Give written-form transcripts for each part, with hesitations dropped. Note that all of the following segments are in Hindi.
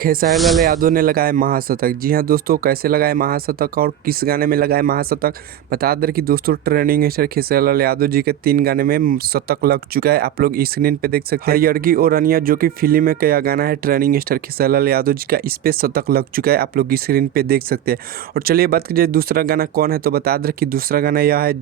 खेसारी लाल यादव ने लगाया महाशतक। जी हाँ दोस्तों, कैसे लगाए महाशतक और किस गाने में लगाए महाशतक, बता दें कि दोस्तों ट्रेंडिंग स्टार खेसारी लाल यादव जी के 3 गाने में शतक लग चुका है। आप लोग स्क्रीन पे देख सकते हैं। हरियरगी और रनिया जो कि फिल्म में क्या गाना है ट्रेंडिंग स्टार खेसारी लाल यादव जी का, इस पे शतक लग चुका है। आप लोग स्क्रीन पे देख सकते हैं। और चलिए बात कीजिए दूसरा गाना कौन है, तो बता दें कि दूसरा गाना यह है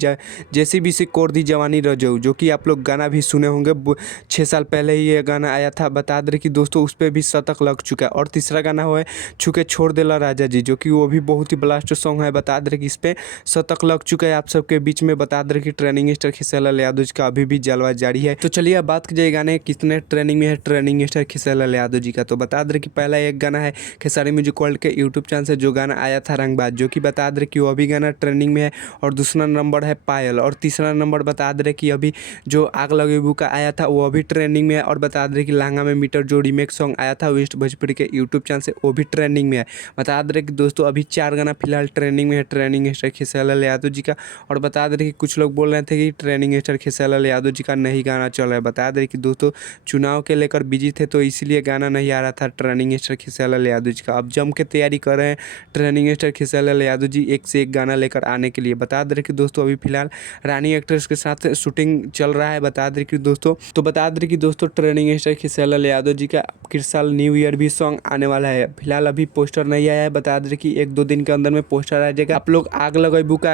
जैसी भी से कोर दी जवानी रजऊ, जो कि आप लोग गाना भी सुने होंगे। 6 साल पहले ही ये गाना आया था। बता दें कि दोस्तों उस पर भी शतक लग चुका है। और तीसरा गाना हुआ है छुके छोड़ देला राजा जी, जो कि वो भी बहुत ही ब्लास्ट सॉन्ग है। बता दें कि इस पे शतक लग चुका है आप सबके बीच में। बता दें कि ट्रेंडिंग स्टार खेसारी लाल यादव जी का अभी भी जलवा जारी है। तो चलिए अब बात कीजिए गाने कितने ट्रेंडिंग में है ट्रेंडिंग स्टार खेसारी लाल यादव जी का। तो बता दें कि पहला एक गाना है खेसारी म्यूजिक वर्ल्ड के यूट्यूब चैनल से जो गाना आया था रंगबाज, जो कि बता दें कि वो अभी गाना ट्रेंडिंग में है। और दूसरा नंबर है पायल। और तीसरा नंबर बता दें कि अभी जो आग लगे बू का आया था वो अभी ट्रेंडिंग में है। और बता दें कि लहंगा में मीटर जो रीमेक सॉन्ग आया था वेस्ट भोजपुरी के यूट्यूब चैनल से, वो भी ट्रेंडिंग में है। बता दें कि दोस्तों अभी 4 गाना फिलहाल ट्रेंडिंग में है ट्रेंडिंग स्टार खेसारी लाल यादव जी का। और बता दें कि कुछ लोग बोल रहे थे कि ट्रेंडिंग स्टार खेसारी लाल यादव जी का नहीं गाना चल रहा है। बता दें कि दोस्तों चुनाव के लेकर बिजी थे तो इसलिए गाना नहीं आ रहा था ट्रेंडिंग स्टार खेसारी लाल यादव जी का। अब जम के तैयारी कर रहे हैं ट्रेंडिंग स्टार खेसारी लाल यादव जी एक से एक गाना लेकर आने के लिए। बता दें कि दोस्तों अभी फिलहाल रानी एक्ट्रेस के साथ शूटिंग चल रहा है। बता दें कि दोस्तों ट्रेंडिंग स्टार खेसारी लाल यादव जी का किस साल न्यू ईयर भी सॉन्ग आने वाला है। फिलहाल अभी पोस्टर नहीं आया है। बता दें कि 1-2 दिन के अंदर में पोस्टर आ जाएगा। आप लोग आग लगाबू का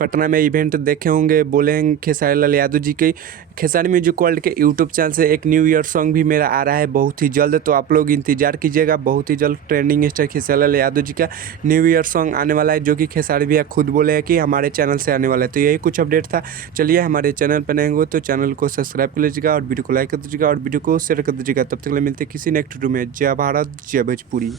पटना में इवेंट देखे होंगे, बोले हैं खेसारी लाल यादव जी के। खेसारी म्यूजिक वर्ल्ड के यूट्यूब चैनल से एक न्यू ईयर सॉन्ग भी मेरा आ रहा है बहुत ही जल्द, तो आप लोग इंतजार कीजिएगा। बहुत ही जल्द ट्रेंडिंग स्टार खेसारी लाल यादव जी का न्यू ईयर सॉन्ग आने वाला है, जो कि खेसारी भैया खुद बोले हैं कि हमारे चैनल से आने वाला है। तो यही कुछ अपडेट था। चलिए हमारे चैनल पर नए हो तो चैनल को सब्सक्राइब कर लीजिएगा और वीडियो को लाइक कर दीजिएगा और वीडियो को शेयर कर दीजिएगा। तब तक के लिए मिलते किसी नेक्स्ट वीडियो में। जय भारत जय भोजपुरी।